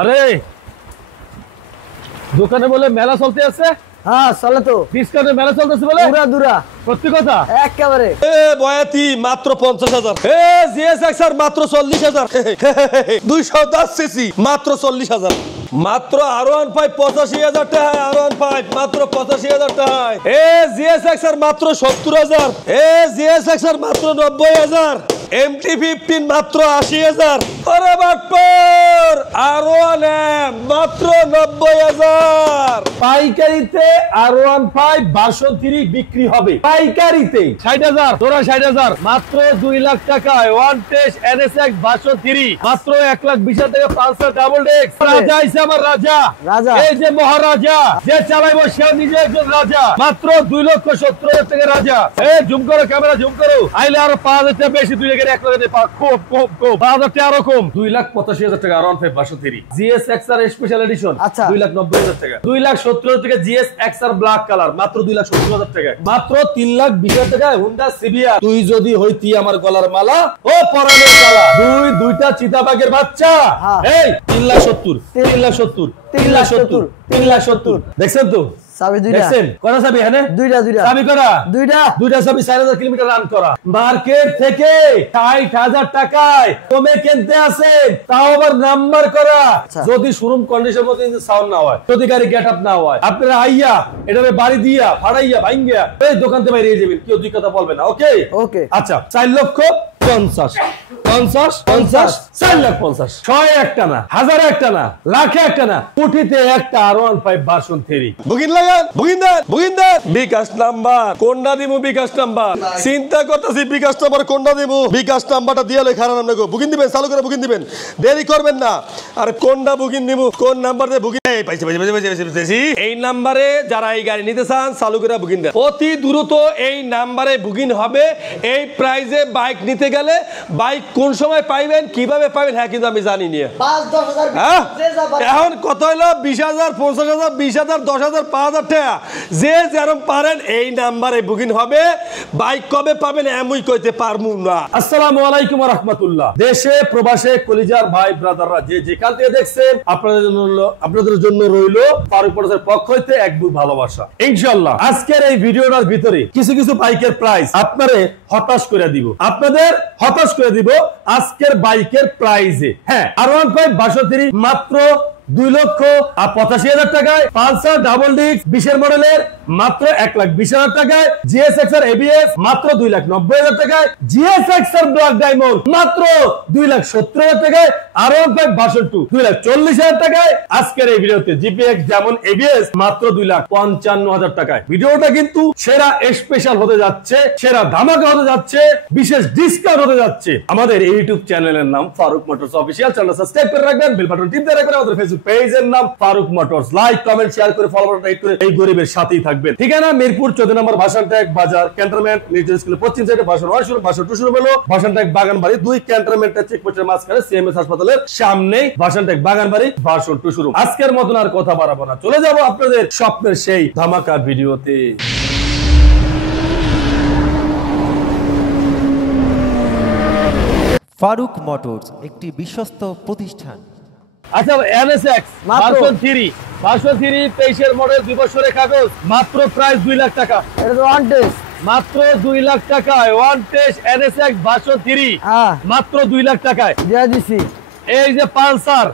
আরে দোকানে বলে মেলা চলতে আছে। হ্যাঁ চলে তো, ডিসকাউন্টে মেলা চলতেছে বলে পুরা দুরা সত্যি কথা একেবারে। এ বয়াতি মাত্র 50,000, এ জিএসএক্সআর মাত্র 40,000, 210 সিসি মাত্র 40,000, মাত্র R15 85,000 টাকা, R15 মাত্র 85,000 টাকা, এ জিএসএক্সআর মাত্র 70,000, এ জিএসএক্সআর মাত্র 90,000, MT15 মাত্র 80,000, আরে বাটপার R1M মাত্র 90,000। পাইকারিতে R15 ভার্সন 3 বিক্রি হবে পাইকারিতে 60,000, তোরা 60,000 মাত্র 2 লাখ টাকায় ওয়ান টেস্ট NSX ভার্সন 3 মাত্র 1,20,000 টাকা। পালসার ডাবল ডেক্স রাজা হিসেবে আমার রাজা, এই যে মহারাজা যে চালাইবো সে নিজে একজন রাজা, মাত্র 2,70,000 টাকা রাজা। এই জুম করো, ক্যামেরা জুম করো, আইলে আরো 5,000 টাকা বেশি, 2 লাখের 1 লাখের খুব খুব খুব 5,000 টাকা আরো কম, 2,85,000 টাকা R15 version 3 GSXR special edition 2,90,000 টাকা, 2,70,000 টাকা GSXR ব্ল্যাক কালার মাত্র 2,70,000 টাকা, মাত্র 3,20,000 টাকা হুন্ডা CBR। তুই যদি হইতি আমার গলার মালা ও পরাণের কালা, দুইটা চিতাবাঘের বাচ্চা, এই 3,70,000 3,70,000 3,70,000 3,70,000 দেখছেন তো? চাবি দুইটা, দেখছেন করা চাবি? হ্যাঁ দুইটা চাবি করা, দুইটা চাবি 4,000 কিলোমিটার রান করা। মার্কেট থেকে 60,000 টাকায় কমে কিনতে আছেন, তাও আবার নাম্বার করা। যদি শোরুম কন্ডিশন মতো সাউন্ড না হয়, যদি গাড়ি গেট আপ না হয়, আপনারা আইয়া এটারে বাড়ি দিয়া ফাড়াইয়া ভাঙ্গিয়া এই দোকানতে বাইরে যাবেন, কেউ দুই কথা বলবে না। ওকে ওকে আচ্ছা, 4,50,000 50 50 4,50,000 100 একটা না, হাজারে একটা না, লাখে একটা না, কোটিতে একটা R15 ভার্সন 3 বুকিং লাগান, বুকিং দেন বিকাশ নাম্বার কোনটা দিমু, বিকাশ নাম্বার চিন্তা করতেছি, বিকাশ নাম্বার কোনটা দিমু, বিকাশ নাম্বারটা দিয়া লই খারাপ নাম গো, বুকিং দিবেন, চালু করে বুকিং দিবেন, দেরি করবেন না। আর কোনটা বুকিং দিমু, কোন নাম্বার দিয়ে বুকিং পাইছে এই নাম্বারে যারা এই গাড়ি নিতে চান চালু করে বুকিং দেন, অতি দ্রুত এই নাম্বারে বুকিং হবে। এই প্রাইজে বাইক নিতে গেলে বাইক কোন সময় পাইবেন, কিভাবে পাইবেন, হ্যাঁ কিন্তু আমি জানি না। এখন কত হইলো 20,000 50,000 20,000 10,000 5,000 টাকা, যে যেরকম পারেন এই নাম্বারে বুকিং হবে। বাইক কবে পাবেন এমনই কইতে পারমু না। আসসালামু আলাইকুম ওয়া রাহমাতুল্লাহ। দেশে প্রবাসে কলিজার ভাই ব্রাদাররা যে যেখান থেকে দেখছেন, আপনাদের জন্য রইলো ফারুক মোটরসের পক্ষ হইতে এক বুক ভালোবাসা ইনশাআল্লাহ। আজকের এই ভিডিওটার ভিতরে কিছু বাইকের প্রাইস আপনারে হতাশ করে দিব, আপনাদের হতাশ করে দিব আজকের বাইকের প্রাইজে। হ্যাঁ, R15 ভার্সন 3 মাত্র 2,85,000 টাকায়, পালসার ডাবল ডিস্ক 20 মডেলের মাত্র 1,20,000 টাকায়, GSXR ABS মাত্র 2,90,000 টাকায়, GSXR ব্ল্যাক ডায়মন্ড মাত্র 2,70,000 টাকায়, R15 ভার্সন 2 2,40,000 টাকায়। আজকের এই ভিডিওতে GPX যেমন ABS মাত্র 2,55,000 টাকায়। ভিডিওটা কিন্তু সেরা স্পেশাল হতে যাচ্ছে, সেরা ধামাকা হতে যাচ্ছে, বিশেষ ডিসকাউন্ট হতে যাচ্ছে। আমাদের ইউটিউব চ্যানেলের নাম Faruk Motors official, channel subscribe করে রাখবেন, বেল বাটন টিপতে রাখবেন। আমাদের ফেসবুক পেজের নাম Faruk Motors, like comment share করে ফলো বাটন টাইপ করে এই গরিবের সাথেই থাকবেন। ঠিকানা মিরপুর 14 নম্বর ভাষানট্যাগ বাজার, ক্যান্টনমেন্ট মিলিটারি স্কুলের পশ্চিম সাইডে ভাষণ 1 শুরু, ভাষণ 2 শুরু হলো ভাষানট্যাগ বাগানবাড়ি 2 ক্যান্টনমেন্টের চেকপোস্টের মাঝখানে সিএমএস হাসপাতালের সামনেই ভাষানট্যাগ বাগানবাড়ি ভাষণ 2 শুরু। আজকের মতন আর কথা বাড়াবো না, চলে যাব আপনাদের স্বপ্নের সেই ধামাকা ভিডিওতে। ফারুক মোটরস একটি বিশ্বস্ত প্রতিষ্ঠান। আচ্ছা, NSX ভার্সন 3 23 মডেল 2 বছরের কাগজ, মাত্র প্রাইস 2 লাখ টাকা। এটা তো ওয়ান টেস্ট, মাত্র 2 লাখ টাকায় ওয়ান টেস্ট NSX ভার্সন 3 মাত্র 2 লাখ টাকায় দিয়ে দিছি। এই যে পালসার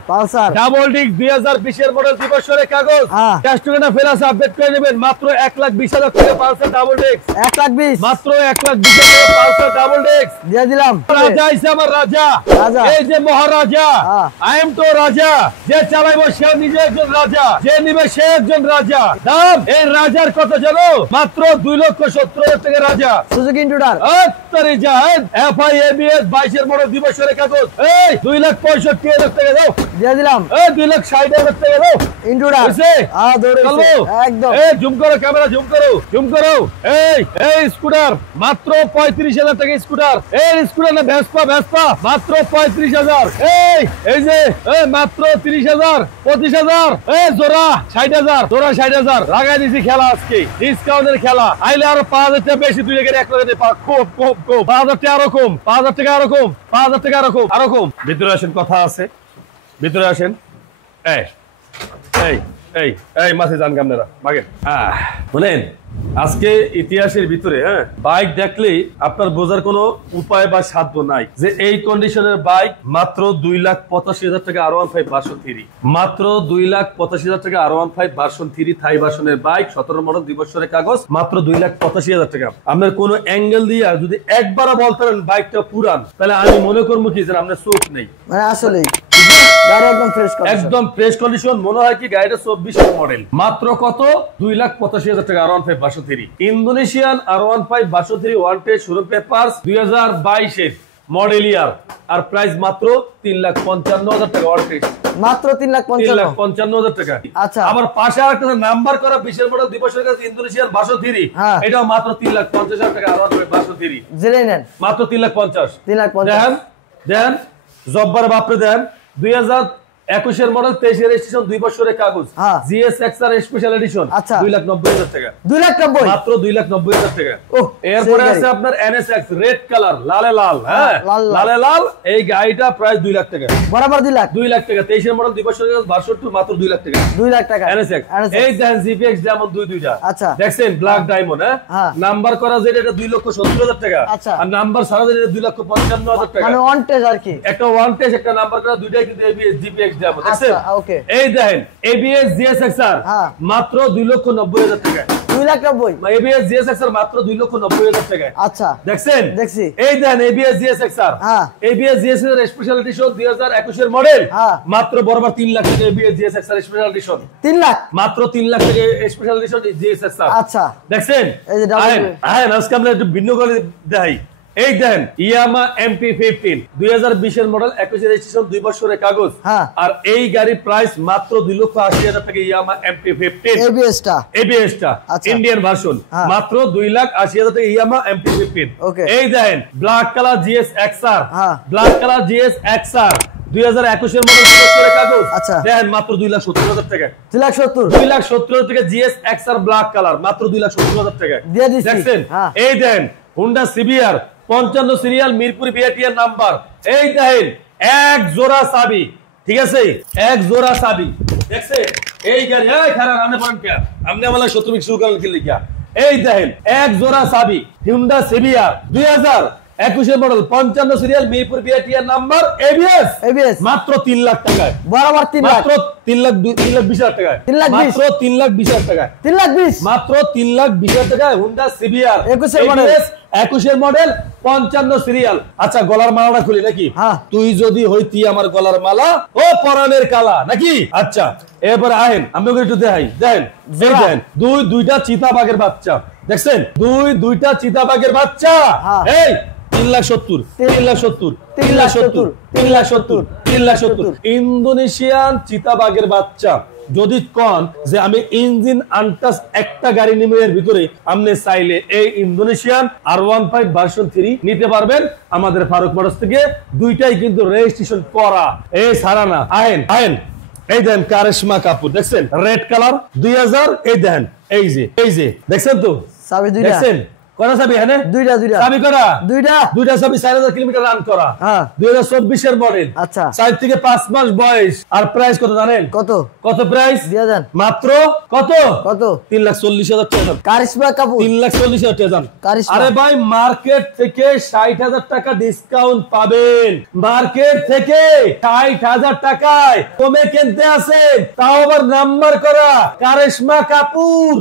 ডাবল ডিস্ক 2020 মডেল 2 বছরের কাগজ, ক্যাশ টুকেনা ফেলাস আপডেট করে নেবেন, মাত্র 1,20,000 টাকা পালসার ডাবল ডিস্ক, 1,20,000 মাত্র 1,20,000 টাকা পালসার ডাবল ডিস্ক দিয়ে দিলাম। রাজা হিসেবে আমার রাজা, এই যে মহারাজা, আই এম তো রাজা, যে চালাইবো সে নিজে একজন রাজা, যে নিবে সে একজন রাজা। দাম এই রাজার কত জানো? মাত্র 2,70,000 টাকা রাজা, সুজুকি ইন্ট্রুডার আত্তারি জান FI ABS 22 মডেল 2 বছরের কাগজ, এই 2,65,000 টাকা দাও দিয়ে দিলাম, এই 2,60,000 টাকা দাও ইন্ট্রুডার হইছে। দৌড়াইছে একদম। এই জুম করো, ক্যামেরা জুম করো, এই স্কুটার মাত্র 35,000 টাকা স্কুটার, এই স্কুটার না ভেসপা মাত্র 35,000, এই যে মাত্র 30,000 25,000, জোড়া 60,000, জোড়া 60,000 লাগাই দিছি। খেলা আজকে ডিসকাউন্টের খেলা, আইলে আরো 5,000 টাকা বেশি, 2 লাখের 1 লাখের খুব 5,000 টাকা আরো কম, 5,000 টাকা আরো কম, 5,000 টাকা আরো কম। ভিতরে আসেন, কথা আছে, ভিতরে আসেন। এই এই এই এই মাসে যান আপনারা ভাগেন। বলেন আজকে ইতিহাসের ভিতরে বাইক দেখলেই আপনার বোঝার কোনো উপায় বা সাধ্য নাই যে এই কন্ডিশনের বাইক মাত্র 2,85,000 টাকা R15 ভার্সন 3, মাত্র 2,85,000 টাকা R15 ভার্সন 3 থাই ভার্সনের বাইক, 17 মডেল 2 বছরের কাগজ, মাত্র 2,85,000 টাকা। আপনার কোনো অ্যাঙ্গেল দিয়ে যদি একবারও বলতে পারেন বাইকটা পুরান, তাহলে আমি মনে করবো কি যে আপনার চোখ নেই। মানে আসলেই গাড়ি একদম ফ্রেশ কন্ডিশন, একদম ফ্রেশ কন্ডিশন। মনে হয় কি গাড়িটা 24 মডেল। মাত্র কত? 2,85,000 টাকা R15 version 3, Indonesian R15 version 3 one test showroom papers 2022 এর মডেল ইয়ার, আর প্রাইস মাত্র 3,55,000 টাকা ওয়ান টেস্ট, মাত্র 3,55,000 টাকা। আচ্ছা, আবার পাশে আরেকটা নাম্বার করা 20 মডেল 2 বছরের কাছে ইন্দোনেশিয়ান ভার্সন 3, এটাও মাত্র 3,50,000 টাকা R15 ভার্সন 3, জেনে নেন মাত্র 3,50,000। 3,50,000 দেন জব্বার বাপরে দেন 2021 এর মডেল 23 এর রেজিস্ট্রেশন 2 বছরের কাগজ, GSXR স্পেশাল এডিশন, 2,90,000 টাকা, 2,90,000 মাত্র 2,90,000 টাকা। এরপরে আছে আপনার NSX রেড কালার, লালে লাল, লালে লাল, এই গাড়িটা প্রাইস 2 লাখ টাকা, বরাবর 2 লাখ 23 এর মডেল 2 বছরের কাগজ ভার্সন 2, মাত্র 2 লাখ টাকা, 2 লাখ টাকা NSX। এই দেখেন GPX যেমন দুইটা, আচ্ছা দেখছেন ব্ল্যাক ডায়মন্ড, নাম্বার করা যেটা এটা 2,70,000 টাকা, আর নাম্বার ছাড়া যেটা 2,55,000 টাকা, মানে ওয়ান টেস্ট আর কি, একটা ওয়ান টেস্ট একটা নাম্বার করা দুইটাই কিন্তু ABS GPX যেমন। আচ্ছা ওকে, এই দেখেন ABS GSXR মাত্র 2,90,000 টাকা, 2,90,000 ABS GSXR মাত্র 2,90,000 টাকা। আচ্ছা দেখছেন, দেখছি। এই দেখেন ABS GSXR, ABS GSXR special edition 2021 এর মডেল, মাত্র বরাবর 3 লাখ টাকা ABS GSXR special edition, 3 lakh, মাত্র 3 লাখ টাকা স্পেশাল এডিশন GSXR। আচ্ছা দেখছেন, এই যে আজকে আমরা একটু ভিন্ন করে দেখাই। এই দেন ইয়ামা MP15 2020 এর মডেল 21 এর রেজিস্ট্রেশন 2 বছরের কাগজ, আর এই গাড়ির প্রাইস মাত্র 2,80,000 টাকা। ইয়ামা MP15 ABS টা ইন্ডিয়ান ভার্সন, মাত্র 2,80,000 টাকা ইয়ামা MP15। এই দেন black colour GSXR, black colour GSXR 2021 এর মডেল 2 বছরের কাগজ, দেখেন মাত্র 2,70,000 টাকা, 2,70,000 টাকা GSXR ব্ল্যাক কালার, মাত্র 2,70,000 টাকা। দেখছেন, এই দেন হুন্ডা CBR 55 সিরিয়াল মিরপুর বিআরটিআর নাম্বার, এই দেখেন এক জোড়া চাবি, ঠিক আছে, এক জোড়া চাবি। দেখছেন এই গাড়ি, এই খারাপ আপনি বলেন কে, আপনি আমার শত্রু শুরু করেন কি লিখা। এই দেখেন এক জোড়া চাবি হুন্ডা CBR 2021 এর মডেল 55 সিরিয়াল মিরপুর বিআরটিআর নাম্বার, ABS মাত্র 3 লাখ টাকায়, বরাবর 3 লাখ, মাত্র 3,20,000 টাকায়, মাত্র 3,20,000 টাকায়, 3,20,000 মাত্র 3,20,000 টাকায় হুন্ডা CBR 21 এর মডেল 55 সিরিয়াল। আচ্ছা গলার মালাটা খুলি নাকি? তুই যদি হইতি আমার গলার মালা ও পরাণের কালা নাকি? আচ্ছা এরপরে আহেন আমি একটু দেখাই। দেখেন দুইটা চিতাবাঘের বাচ্চা, দেখছেন দুইটা চিতাবাঘের বাচ্চা, এই 3,70,000 ইন্দোনেশিয়ান চিতাবাঘের বাচ্চা। যদি কন যে আমি ইঞ্জিন আনটাচ একটা গাড়ি নিমের ভিতরে, আপনি চাইলে এই ইন্দোনেশিয়ান R15 ভার্সন 3 নিতে পারবেন আমাদের ফারুক মোটরস থেকে। দুইটাই কিন্তু রেজিস্ট্রেশন করা, এই সারা না। আহেন এই দেন কারিশমা কাপুর, দেখছেন রেড কালার 2000, এই দেন এই যে দেখছেন তো চাবি দুইটা, দেখছেন করা চাবি, হ্যাঁ দুইটা চাবি করা, দুইটা চাবি 4,000 কিলোমিটার রান করা, 2024 এর মডেল। আচ্ছা 4 থেকে 5 মাস বয়স। আর প্রাইস কত জানেন? কত প্রাইস? মাত্র কত 3,40,000 টাকা। কারিশমা কাপুর 3,40,000 টাকা। আরে ভাই মার্কেট থেকে 60,000 টাকা ডিসকাউন্ট পাবেন, মার্কেট থেকে 60,000 টাকায় কমে কিনতে আছেন, তাও আবার নাম্বার করা কারিশমা কাপুর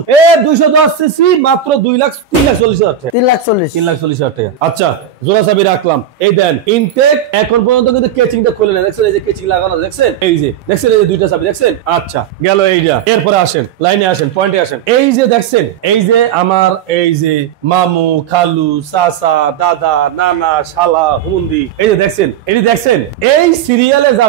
210 সিসি, মাত্র 3,40,000 টাকা। আচ্ছা জোড়া চাবি রাখলাম। এই দেন ইনটেক এখন পর্যন্ত কিন্তু কেচিংটা খুলে না, দেখছেন এই যে কেচিং লাগানো, দেখছেন এই যে দুইটা চাবি, দেখছেন। আচ্ছা গেল এইটা। এরপরে আসেন লাইনে আসেন, পয়েন্টে আসেন। এই যে দেখছেন, এই যে আমার এই যে মামু খালু চাচা দাদা নানা শালা হুমুন্দি, এই যে দেখছেন, এই সিরিয়ালে যা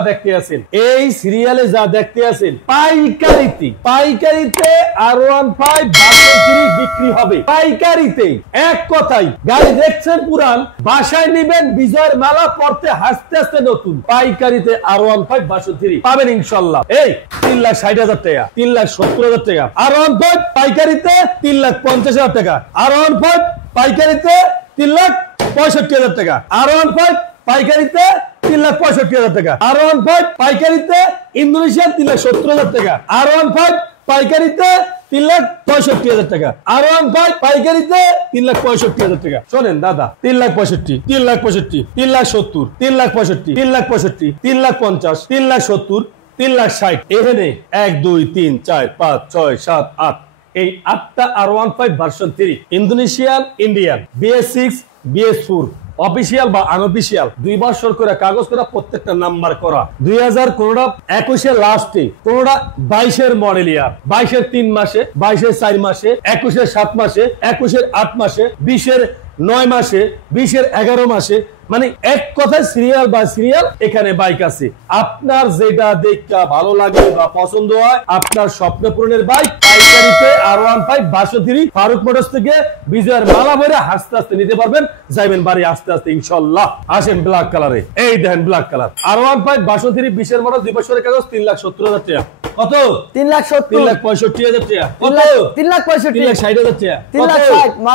দেখতে আছেন, পাইকারিতে R15 ভার্সন 3 বিক্রি হবে, পাইকারিতে। এক কথাই গাড়ি দেখছেন পুরান, বাসায় নিবেন বিজয়ের মালা পড়তে হাসতে হাসতে নতুন। পাইকারিতে R15 ভার্সন 3 পাবেন ইনশাআল্লাহ এই 3,60,000 টাকা, 3,70,000 টাকা। R15 পাইকারিতে 3,50,000 টাকা, R15 পাইকারিতে 3,65,000 টাকা, R15 পাইকারিতে 3,65,000 টাকা। R15 পাইকারিতে ইন্দোনেশিয়ান 3,70,000 টাকা। R15 পাইকারিতে 3,65,000 টাকা। R15 পাইকারিতে 3,65,000 টাকা। শোনেন দাদা, 3,65,000, 3,65,000, 3,70,000, 3,65,000, 3,65,000, 3,50,000, 3,70,000, 3,60,000। এখানে 1 2 3 4 5 6 7 8 এই 8টা R15 version 3 Indonesian Indian BS6 BS4 official বা আনঅফিসিয়াল 2 বছর করে কাগজ করা, প্রত্যেকটা নাম্বার করা। 2000 কোনটা 21 লাস্টে, কোনটা 22 মডেল ইয়ার, 22 3 মাসে, 22 4 মাসে, 21 7 মাসে, 21 8 মাসে, 20 9 মাসে, 20 11 মাসে, মানে এক কথায় সিরিয়াল বা সিরিয়াল এখানে বাইক আছে। আপনার যেটা দেখা ভালো লাগে বা পছন্দ হয়, আপনার স্বপ্ন পূরণের বাইক পাইকারিতে R15 22 ফারুক মোটরস থেকে বিজয়ের মালা ভরে হাসতে হাসতে নিতে পারবেন। যাইবেন বাড়ি আস্তে আস্তে ইনশাআল্লাহ। আসেন ব্ল্যাক কালারে, এই দেখেন ব্ল্যাক কালার R15 22 20 মডেল 2 বছরের কাগজ 3,70,000 টাকা। কত? 3,70,000, 3,65,000 টাকা। কত? 3,65,000, 3,60,000 টাকা।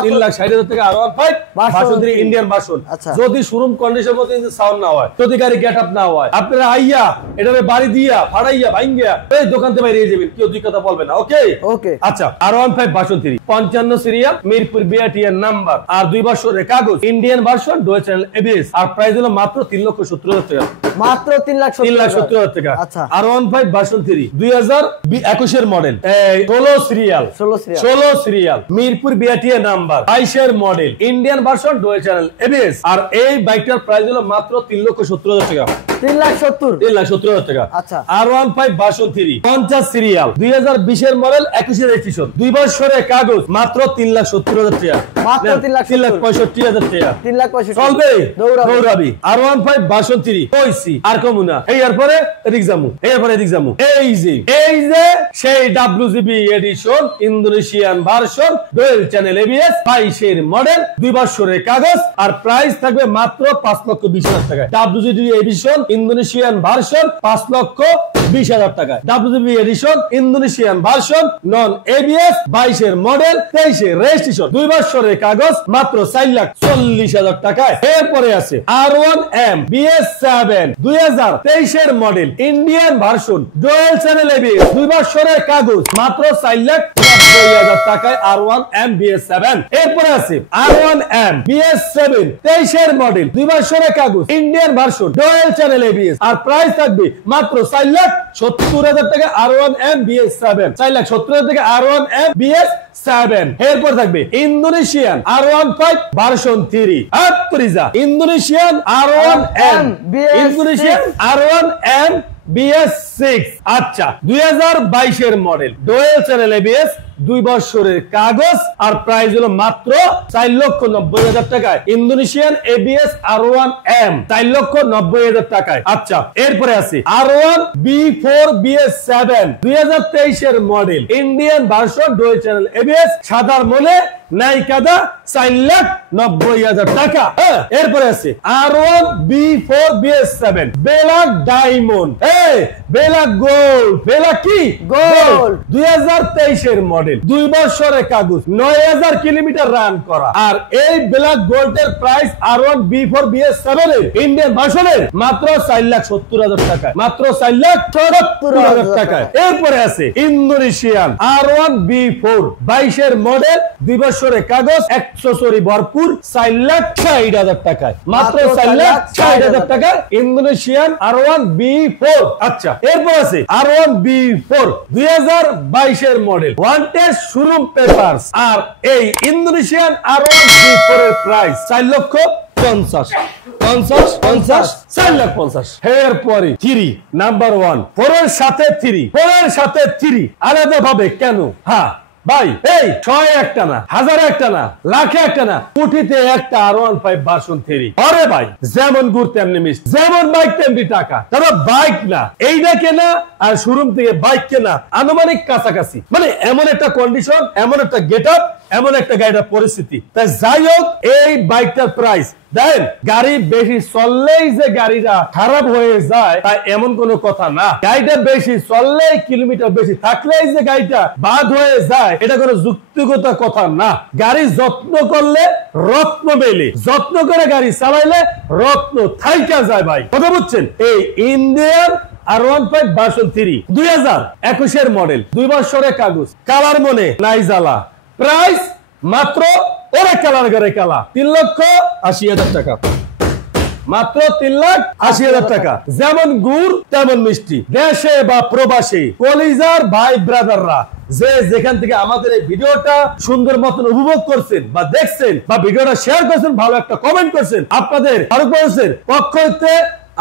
3,60,000 টাকা R15 22 ইন্ডিয়ান ভার্সন। আচ্ছা। যদি শোরুম কন্ডিশন মতো সাউন্ড না হয়, যদি গাড়ি গেট আপ না হয়, আপনারা আইয়া এটারে বাড়ি দিয়া ফাড়াইয়া ভাঙ্গিয়া এই দোকানতে বাইরে যাবেন, কেউ দুই কথা বলবে না। ওকে ওকে। আচ্ছা, R15 22 55 সিরিয়াল, মিরপুর বিআরটিএর নাম্বার, আর 2 বছরের কাগজ, Indian version, dual channel ABS, আর প্রাইস হলো মাত্র 3,70,000 টাকা। মাত্র 3,70,000 টাকা। আচ্ছা। R15 ভার্সন 3 2021 এর মডেল, 16 সিরিয়াল, 16 সিরিয়াল, মিরপুর বিআরটিএর number, 22 model, Indian version, dual channel ABS, আর এই বাইকটার প্রাইস হলো মাত্র 3,70,000 টাকা। 3,70,000 টাকা। আচ্ছা। R15 ভার্সন 3 50 সিরিয়াল, 2020 এর মডেল, 21 এর রেজিস্ট্রেশন, 2 বছরের কাগজ, মাত্র 3,70,000 টাকা। মাত্র 3,65,000 টাকা। 3,65,000 চলবে? দৌড়াবে। দৌড়াবি। R15 ভার্সন 3 কইছি আর কমুনা। এরপরে এদিক যামু, এরপরে এদিক যামু। এই যে সেই WGB addition Indonesian version, dual channel ABS, 22 এর মডেল, 2 বছরের কাগজ, আর প্রাইস থাকবে মাত্র 5,20,000 টাকা। WGB এডিশন ইন্দোনেশিয়ান ভার্সন 5,20,000 টাকা। WGB এডিশন ইন্দোনেশিয়ান ভার্সন নন ABS, 22 এর মডেল, 23 এর রেজিস্ট্রেশন, 2 বছরের কাগজ, মাত্র 4,40,000 টাকায়। এরপরে আছে R1M BS7 2023 এর model, Indian version, dual channel ABS, 2 বছরের কাগজ, মাত্র 4,90,000 টাকায় R1M BS7। এরপরে আছে R1M BS7 23 এর মডেল, 2 বছরের কাগজ, Indian version, dual channel ABS, আর প্রাইস থাকবে মাত্র 4,70,000 টাকা। R1M BS7 4,70,000 টাকা R1M BS7। এরপর থাকবে ইন্দোনেশিয়ান R15 ভার্সন 3 আত্রিজা, Indonesian R1M, Indonesian R1M BS6। আচ্ছা, 2022 এর মডেল, ডুয়াল চ্যানেল ABS, 2 বছরের কাগজ, আর প্রাইস হলো মাত্র 4,90,000 টাকায়। ইন্দোনেশিয়ান ABS R1M 4,90,000 টাকায়। আচ্ছা, এরপরে আছে R1 B4 BS7 2023 এর model, Indian version, dual channel ABS, সাদার মূলে নাই কাদা, 4,90,000 টাকা। এরপরে আছে R1 B4 BS7 black diamond, black gold, black কি গোল্ড, 2023 এর মডেল, 2 বছরের কাগজ, 9,000 কিলোমিটার রান করা, আর এই ব্ল্যাক গোল্ডের প্রাইস R1 B4 BS7 এর ইন্ডিয়ান ভার্সনের মাত্র 4,70,000 টাকা, মাত্র 4,70,000 টাকা। এরপরে আছে ইন্দোনেশিয়ান R1 B4 22 এর মডেল, 2 বছরের কাগজ, অ্যাকসেসরি ভরপুর, 4,60,000 টাকায়, মাত্র 4,60,000 টাকা ইন্দোনেশিয়ান R1 B4। আচ্ছা, এরপর আছে R1 B4 2022 এর মডেল, ওয়ান্টেড শোরুম পেপারস, আর এই ইন্দোনেশিয়ান R1 B4 এর প্রাইস 4,50,000 4,50,000। এরপরে 3 নাম্বার 1 4 এর সাথে 3 আলাদা ভাবে কেন? হ্যাঁ ভাই, এই 6 একটা না, 1000 একটা না, লাখে একটা না, কোটিতে একটা R15 ভার্সন 3। আরে ভাই, যেমন গুড় তেমনি মিষ্টি, যেমন বাইক তেমনি টাকা। তবে বাইক না, এইটা কেনা আর শোরুম থেকে বাইক কেনা আনুমানিক কাছাকাছি, মানে এমন একটা কন্ডিশন, এমন একটা গেটআপ, এমন একটা গাড়িটার পরিস্থিতি। তাই যাই হোক, এই বাইকটার প্রাইস দেন, গাড়ি বেশি চললেই যে গাড়িটা খারাপ হয়ে যায় তাই এমন কোনো কথা না। গাড়িটা বেশি চললেই, কিলোমিটার বেশি থাকলেই যে গাড়িটা বাদ হয়ে যায় এটা কোনো যুক্তিগত কথা না। গাড়ি যত্ন করলে রত্ন মেলে, যত্ন করে গাড়ি চালাইলে রত্ন থাইকা যায় ভাই, কথা বুঝছেন? এই ইন্ডিয়ান R15 ভার্সন 3 2021 মডেল, 2 বছরের কাগজ, কালার মনে নাই জ্বালা, প্রাইস মাত্র ওরে কালার করে কালা 3,80,000 টাকা, মাত্র 3,80,000 টাকা। যেমন গুড় তেমন মিষ্টি, দেশে বা প্রবাসী কলিজার ভাই ব্রাদাররা যে যেখান থেকে আমাদের এই ভিডিওটা সুন্দর মতন উপভোগ করছেন বা দেখছেন বা ভিডিওটা শেয়ার করছেন, ভালো একটা কমেন্ট করছেন, আপনাদের ফারুক ভাইয়ের পক্ষ হইতে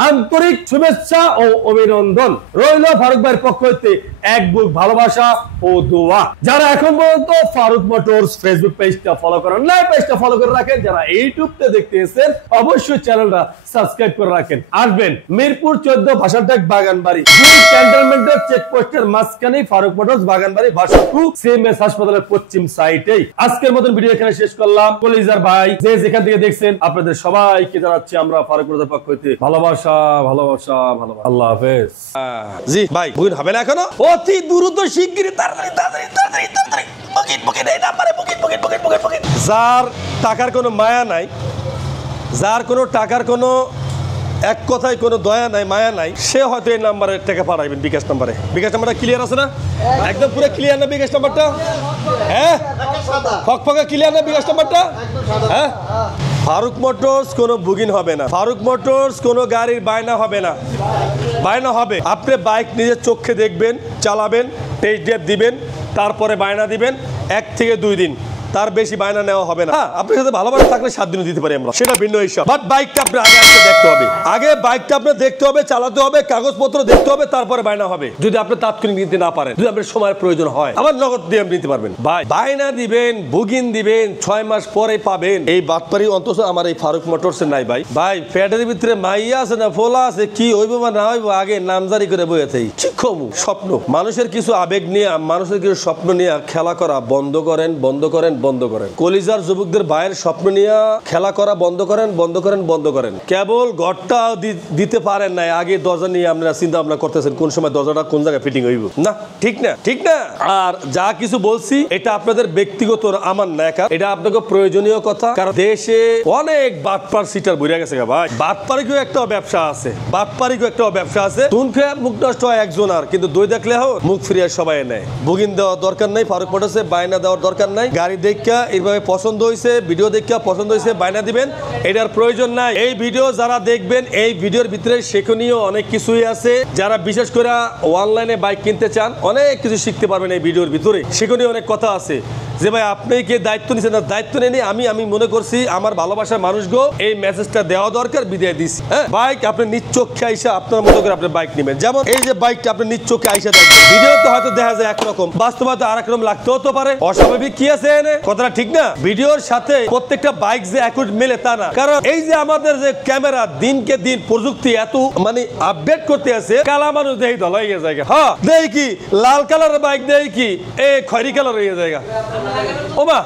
আন্তরিক শুভেচ্ছা ও অভিনন্দন রইল। ফারুক ভাইয়ের পক্ষ হইতে এক বুক ভালোবাসা ও দোয়া। যারা এখন পর্যন্ত ফারুক মোটরস ফেসবুক পেজটা ফলো করেন না, পেজটা ফলো করে রাখেন। যারা ইউটিউবতে দেখতেছেন অবশ্যই চ্যানেলটা সাবস্ক্রাইব করে রাখেন। আসবেন মিরপুর 14 ভাষাটাক বাগানবাড়ি, ক্যান্টনমেন্টের চেকপোস্টের মাঝখানে ফারুক মোটরস বাগানবাড়ি ভার্সন 2 সিএমএস হাসপাতালের পশ্চিম সাইডেই। আজকের মতন ভিডিও এখানে শেষ করলাম। কলিজার ভাই যে যেখান থেকে দেখছেন আপনাদের সবাইকে জানাচ্ছি আমরা ফারুক মোটরসের পক্ষ হইতে ভালোবাসা, ভালোবাসা, ভালোবাসা। আল্লাহ হাফেজ। জি ভাই, বুকিং হবে না এখনো? অতি দ্রুত শিগগিরই তাড়াতাড়ি তাড়াতাড়ি তাড়াতাড়ি তাড়াতাড়ি বুকিং এই নাম্বারে বুকিং। যার টাকার কোনো মায়া নাই, যার কোনো টাকার কোনো এক কথায় কোনো দয়া নাই, মায়া নাই, সে হয়তো এই নাম্বারে টাকা পাঠাইবেন। বিকাশ নাম্বারে, বিকাশ নাম্বারটা ক্লিয়ার আছে না? একদম পুরো ক্লিয়ার না বিকাশ নাম্বারটা? হ্যাঁ, ফকফকা ক্লিয়ার না বিকাশ নাম্বারটা? হ্যাঁ। ফারুক মোটরস কোনো বুকিং হবে না, ফারুক মোটরস কোনো গাড়ির বায়না হবে না। বায়না হবে, আপনি বাইক নিজের চোখে দেখবেন, চালাবেন, টেস্ট ড্রাইভ দিবেন, তারপরে বায়না দিবেন 1 থেকে 2 দিন, তার বেশি বায়না নেওয়া হবে না। হ্যাঁ, আপনার সাথে ভালোবাসা থাকলে 7 দিনও দিতে পারি আমরা, সেটা ভিন্ন হিসাব। বাট বাইকটা আপনি আগে দেখতে হবে, আগে বাইকটা আপনার দেখতে হবে, চালাতে হবে, কাগজপত্র দেখতে হবে, তারপরে বায়না হবে। যদি আপনি তাৎক্ষণিক নিতে না পারেন, যদি আপনার সময়ের প্রয়োজন হয়, আবার নগদ দিয়ে আপনি নিতে পারবেন। ভাই বায়না দিবেন, বুকিং দিবেন, 6 মাস পরে পাবেন, এই বাটপারি অন্তত আমার এই ফারুক মোটরসে নাই ভাই। ভাই পেটের ভিতরে মাইয়া আছে না ফোলা আছে, কি হইব বা না হইব আগে নামজারি করে বইয়াছে। কি কম স্বপ্ন, মানুষের কিছু আবেগ নিয়ে, মানুষের কিছু স্বপ্ন নিয়ে খেলা করা বন্ধ করেন, বন্ধ করেন, বন্ধ করেন। কলিজার যুবকদের ভাইয়ের স্বপ্ন নিয়ে খেলা করা বন্ধ করেন, বন্ধ করেন, বন্ধ করেন। কেবল ঘরটা দিতে পারেন নাই, আগে দরজা নিয়ে আপনারা চিন্তা ভাবনা করতেছেন কোন সময় দরজাটা কোন জায়গায় ফিটিং হইব না। ঠিক না, ঠিক না। আর যা কিছু বলছি এটা আপনাদের ব্যক্তিগত, আমার না, এটা আপনাকে প্রয়োজনীয় কথা। কারণ দেশে অনেক বাটপার সিটার বইরা গেছে ভাই। বাটপারিকেও একটা ব্যবসা আছে, বাটপারিকেও একটা ব্যবসা আছে। তুন খেয়ে মুখ নষ্ট হয় একজন, আর কিন্তু দই দেখলে হোক মুখ ফিরিয়ে সবাই নেয়। বুকিং দেওয়ার দরকার নাই ফারুক মোটরসে, বায়না দেওয়ার দরকার নাই। গাড়ি দেখা এইভাবে পছন্দ হয়েছে, ভিডিও দেখা পছন্দ হয়েছে, বায়না দিবেন, এটার প্রয়োজন নাই। এই ভিডিও যারা দেখবেন, এই ভিডিওর ভিতরে শিক্ষণীয় অনেক কিছুই আছে। যারা বিশেষ করে অনলাইনে বাইক কিনতে চান, অনেক কিছু শিখতে পারবেন এই ভিডিওর ভিতরে। শিক্ষণীয় অনেক কথা আছে যে ভাই আপনি কি দায়িত্ব নিচ্ছেন না, দায়িত্ব নেই। আমি মনে করছি আমার ভালোবাসার মানুষগো এই মেসেজটা দেওয়া দরকার, বিদায় দিছি। হ্যাঁ, বাইক আপনি নিজ চোখে আইসা আপনার মতো করে আপনি বাইক নেবেন। যেমন এই যে বাইকটা আপনি নিজ চোখে আইসা দেখবেন, ভিডিওতে হয়তো দেখা যায় একরকম, বাস্তবতা আর একরকম লাগতেও তো পারে। অস্বাভাবিক কি আছে এনে, কথাটা ঠিক না। ভিডিওর সাথে প্রত্যেকটা বাইক যে একই মেলে তা না। কারণ এই যে আমাদের যে ক্যামেরা দিনকে দিন প্রযুক্তি এত মানে আপডেট করতে আছে, কালা মানুষ দেখি ধলা হয়ে যায়। হ্যাঁ, দেখি কি লাল কালারের বাইক, দেখি কি খয়রি কালার হয়ে যায়। ওমা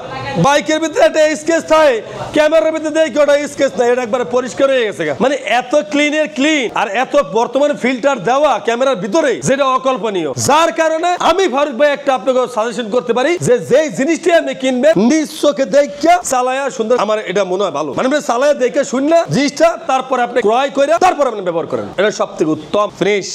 বাইকের ভিতরে একটা স্কেচ থাকে, ক্যামেরার ভিতরে দেখি ওটা স্কেচ নাই, এটা একবারে পরিষ্কার হয়ে গেছে। মানে এত ক্লিনের ক্লিন আর এত বর্তমানে ফিল্টার দেওয়া ক্যামেরার ভিতরে, যেটা অকল্পনীয়। যার কারণে আমি ফারুক ভাই একটা আপনাকে সাজেশন করতে পারি যে যেই জিনিসটি আপনি কিনবেন নিজ চোখে দেখে চালায়া সুন্দর, আমার এটা মনে হয় ভালো। মানে চালায়া দেখে শুনলে জিনিসটা, তারপরে আপনি ক্রয় করে তারপর আপনি ব্যবহার করেন, এটা সবথেকে উত্তম ফিনিশ।